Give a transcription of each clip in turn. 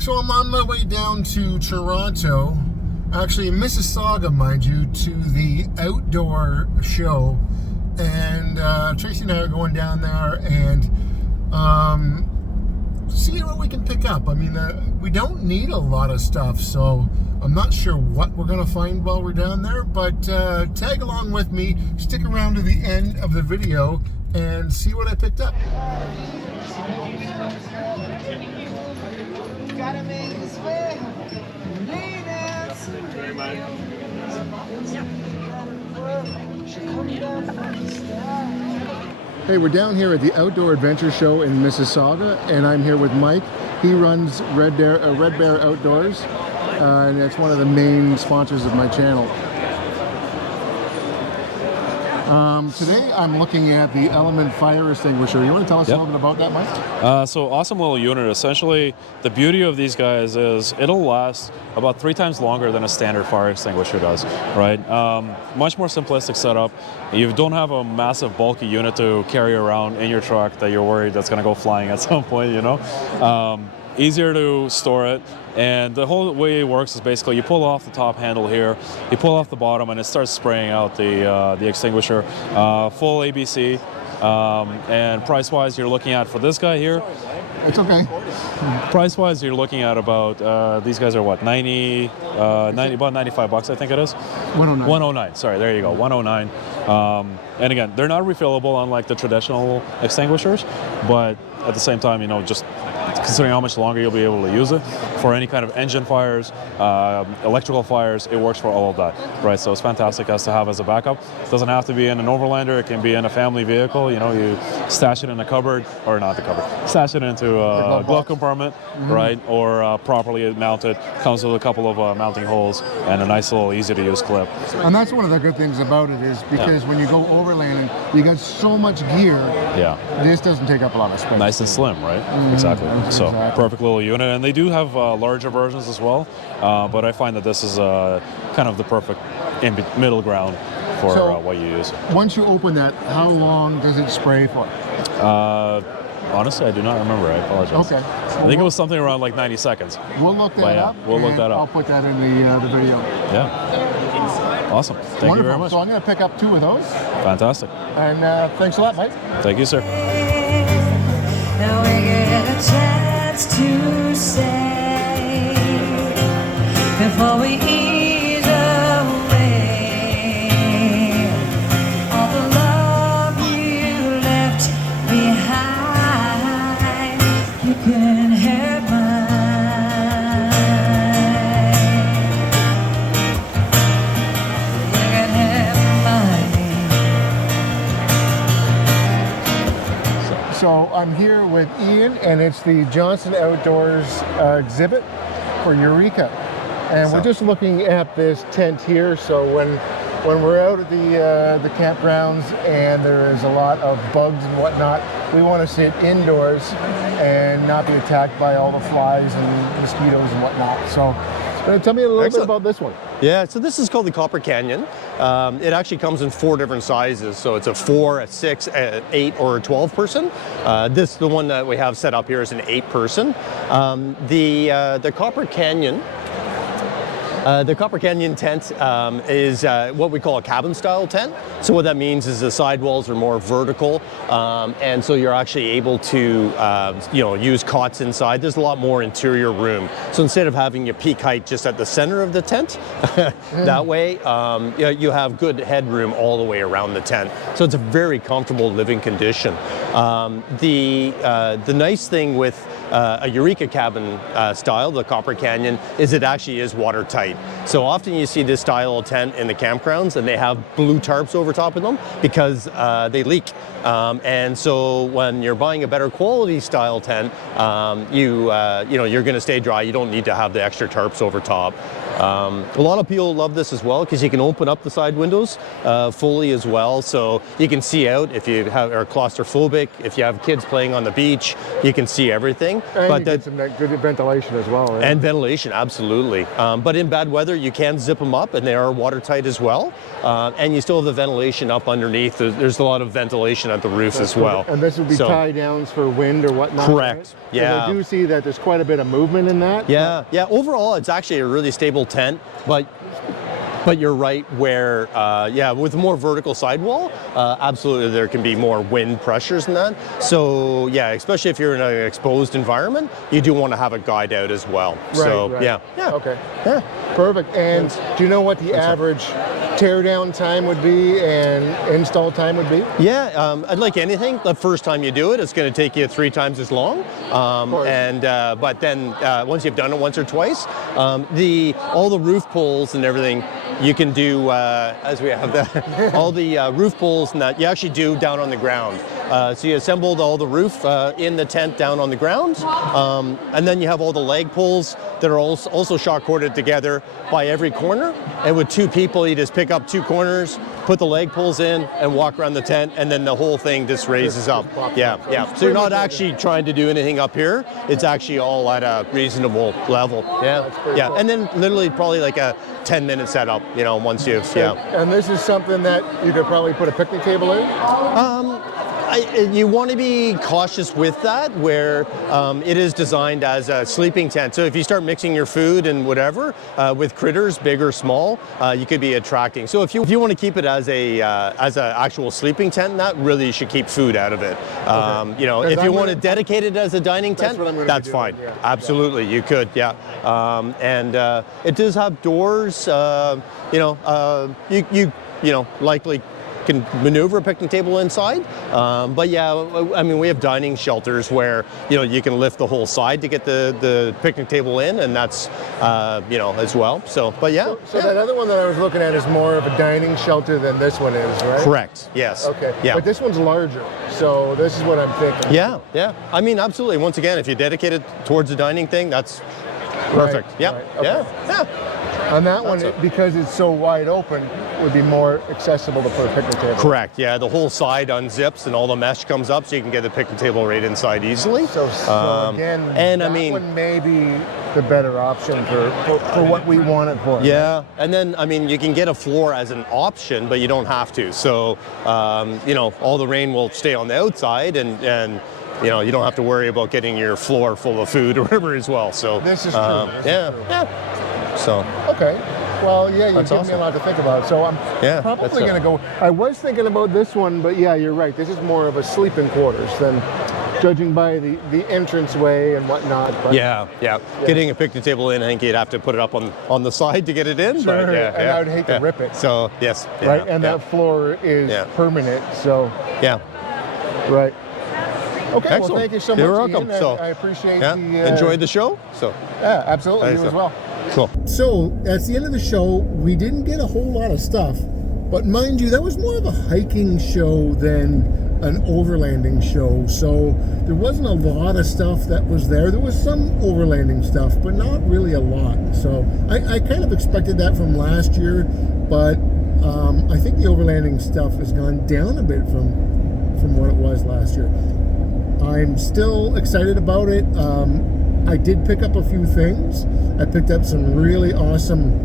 So I'm on my way down to Toronto, actually in Mississauga, mind you, to the outdoor show. And Tracy and I are going down there and seeing what we can pick up. I mean, we don't need a lot of stuff, so I'm not sure what we're going to find while we're down there, but tag along with me, stick around to the end of the video, and see what I picked up. Gotta make this way. Very much. Hey, we're down here at the Outdoor Adventure Show in Mississauga, and I'm here with Mike. He runs Red Bear Outdoors, and it's one of the main sponsors of my channel. Today I'm looking at the Element Fire Extinguisher. You want to tell us a little bit about that, Mike? So awesome little unit. Essentially, the beauty of these guys is it'll last about 3 times longer than a standard fire extinguisher does, right? Much more simplistic setup. You don't have a massive bulky unit to carry around in your truck that you're worried that's going to go flying at some point, you know? Easier to store it, and the whole way it works is basically you pull off the top handle here, you pull off the bottom, and it starts spraying out the extinguisher. Full ABC, and price-wise, you're looking at for this guy here. It's okay. Price-wise, you're looking at about these guys are what, about $95, I think it is. 109. 109. Sorry, there you go. 109. And again, they're not refillable unlike the traditional extinguishers, but at the same time, you know, just considering how much longer you'll be able to use it for any kind of engine fires, electrical fires, it works for all of that, right? So it's fantastic as to have as a backup. It doesn't have to be in an Overlander, it can be in a family vehicle, you know, you stash it in a cupboard, or not the cupboard, stash it into a glove compartment, right? Or properly mounted, comes with a couple of mounting holes and a nice little easy to use clip. And that's one of the good things about it is because when you go overlanding, you got so much gear, this doesn't take up a lot of space. Nice and slim, right? Exactly. So perfect little unit, and they do have larger versions as well, but I find that this is kind of the perfect middle ground for what you use. Once you open that, how long does it spray for? Honestly, I do not remember. I apologize. Okay. I think it was something around like 90 seconds. We'll look that up. We'll look that up. I'll put that in the video. Yeah. Awesome. Thank you very much. So I'm going to pick up 2 of those. Fantastic. And thanks a lot, Mike. Thank you, sir. Now we get a chance to say before we ease away all the love you left behind. You can have mine. You can have mine. So I'm here with Ian, and it's the Johnson Outdoors exhibit for Eureka. And we're just looking at this tent here, so when we're out at the campgrounds and there is a lot of bugs and whatnot, we want to sit indoors and not be attacked by all the flies and mosquitoes and whatnot. So tell me a little bit about this one. Yeah, so this is called the Copper Canyon. It actually comes in 4 different sizes. So it's a 4, a 6, an 8, or a 12 person. The one that we have set up here is an 8 person. The Copper Canyon. The Copper Canyon tent is what we call a cabin style tent. So what that means is the sidewalls are more vertical, and so you're actually able to use cots inside. There's a lot more interior room. So instead of having your peak height just at the center of the tent, that way you have good headroom all the way around the tent. So it's a very comfortable living condition. The nice thing with a Eureka cabin style, the Copper Canyon, is it actually is watertight. So often you see this style of tent in the campgrounds and they have blue tarps over top of them because they leak. And so when you're buying a better quality style tent, you're going to stay dry. You don't need to have the extra tarps over top. A lot of people love this as well because you can open up the side windows fully as well, so you can see out if you are claustrophobic, if you have kids playing on the beach, you can see everything. And but you get some good ventilation as well. Right? And ventilation, absolutely. But in bad bad weather, you can zip them up, and they are watertight as well. And you still have the ventilation up underneath. There's a lot of ventilation at the roofs as well. And this would be So- tie downs for wind or whatnot. Correct. Right? Yeah. And I do see that there's quite a bit of movement in that. Yeah, yeah. Overall, it's actually a really stable tent, but you're right where, yeah, with more vertical sidewall, absolutely there can be more wind pressures in that. So yeah, especially if you're in an exposed environment, you do want to have a guide out as well. Right, So right. yeah, yeah. Okay. Yeah. Perfect. And do you know what the average teardown time would be and install time would be? Yeah, like anything, the first time you do it, it's going to take you 3 times as long. But then once you've done it once or twice, all the roof pulls and everything, you can do, as we have that, all the roof pulls and that you actually do down on the ground. So you assembled all the roof in the tent down on the ground, and then you have all the leg pulls that are also shock corded together by every corner. And with 2 people, you just pick up 2 corners, put the leg pulls in, and walk around the tent, and then the whole thing just raises up. Yeah, yeah. So you're not actually trying to do anything up here. It's actually all at a reasonable level. Yeah, yeah. cool. And then literally probably like a 10-minute setup. You know, once you've And this is something that you could probably put a picnic table in? You want to be cautious with that, where it is designed as a sleeping tent. So if you start mixing your food and whatever with critters, big or small, you could be attracting. So if you want to keep it as a actual sleeping tent, that really you should keep food out of it. You know, if you want to dedicate it as a dining tent, that's fine. Yeah. Absolutely, you could. Yeah, and it does have doors. You know, likely can maneuver a picnic table inside, but yeah, I mean, we have dining shelters where, you know, you can lift the whole side to get the picnic table in, and that's you know, as well. So, but yeah. So that other one that I was looking at is more of a dining shelter than this one is, right? Correct. Yes. Okay. Yeah. But this one's larger, so this is what I'm thinking. Yeah. Yeah. I mean, absolutely. Once again, if you dedicate it towards the dining thing, that's perfect. Right, Yeah. right, okay. Yeah. Yeah. On that one, That's it. because it's so wide open, would be more accessible to put a picnic table. Correct. Yeah, the whole side unzips and all the mesh comes up, so you can get the picnic table right inside easily. So again, and that I mean, one may be the better option for what we want it for. yeah, and then I mean, you can get a floor as an option, but you don't have to. So you know, all the rain will stay on the outside, and you know, you don't have to worry about getting your floor full of food or whatever as well. So This is true. yeah, yeah. So Okay. Well, yeah, you That's give awesome. me a lot to think about. So I'm Yeah, probably that's going to go. I was thinking about this one, but yeah, you're right. This is more of a sleeping quarters than judging by the entranceway and whatnot. But yeah, getting a picnic table in, I think you'd have to put it up on the side to get it in. Sure, but yeah, and yeah, I would hate to yeah. rip it. So yes, yeah, right, and yeah, that floor is Yeah. permanent. So yeah. right. Okay. Excellent. Well, thank you so much. You're welcome. Ian. So, I appreciate Yeah, the enjoyed the show. So Yeah, absolutely. Thanks, You as sir. well. cool. So, that's the end of the show. We didn't get a whole lot of stuff, but mind you, that was more of a hiking show than an overlanding show. So, there wasn't a lot of stuff that was there. There was some overlanding stuff, but not really a lot. So, I kind of expected that from last year, but I think the overlanding stuff has gone down a bit from what it was last year. I'm still excited about it. I did pick up a few things. I picked up some really awesome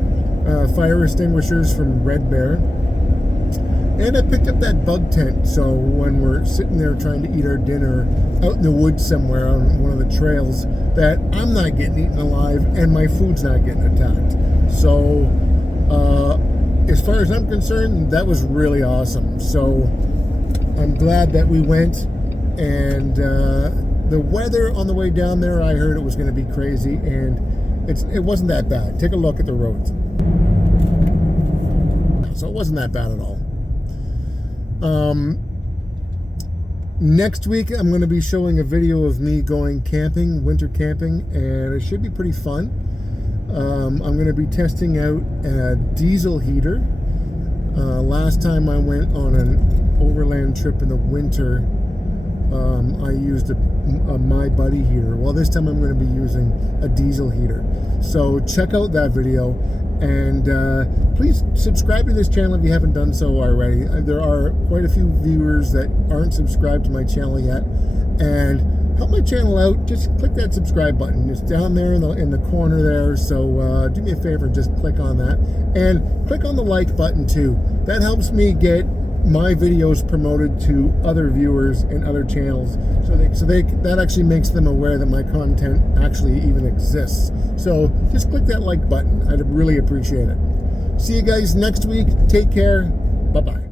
fire extinguishers from Red Bear. And I picked up that bug tent, so when we're sitting there trying to eat our dinner out in the woods somewhere on one of the trails, that I'm not getting eaten alive and my food's not getting attacked. So, as far as I'm concerned, that was really awesome. So, I'm glad that we went. And the weather on the way down there, I heard it was going to be crazy, and it wasn't that bad. Take a look at the roads. So it wasn't that bad at all. Next week, I'm going to be showing a video of me going camping, winter camping, and it should be pretty fun. I'm going to be testing out a diesel heater. Last time I went on an overland trip in the winter, I used a My Buddy heater. Well, this time I'm going to be using a diesel heater. So check out that video, and please subscribe to this channel if you haven't done so already. There are quite a few viewers that aren't subscribed to my channel yet, and help my channel out. Just click that subscribe button. It's down there in the corner there. So do me a favor, just click on that, and click on the like button too. That helps me get my videos promoted to other viewers in other channels, so that actually makes them aware that my content actually even exists. So just click that like button. I'd really appreciate it. See you guys next week. Take care. Bye bye.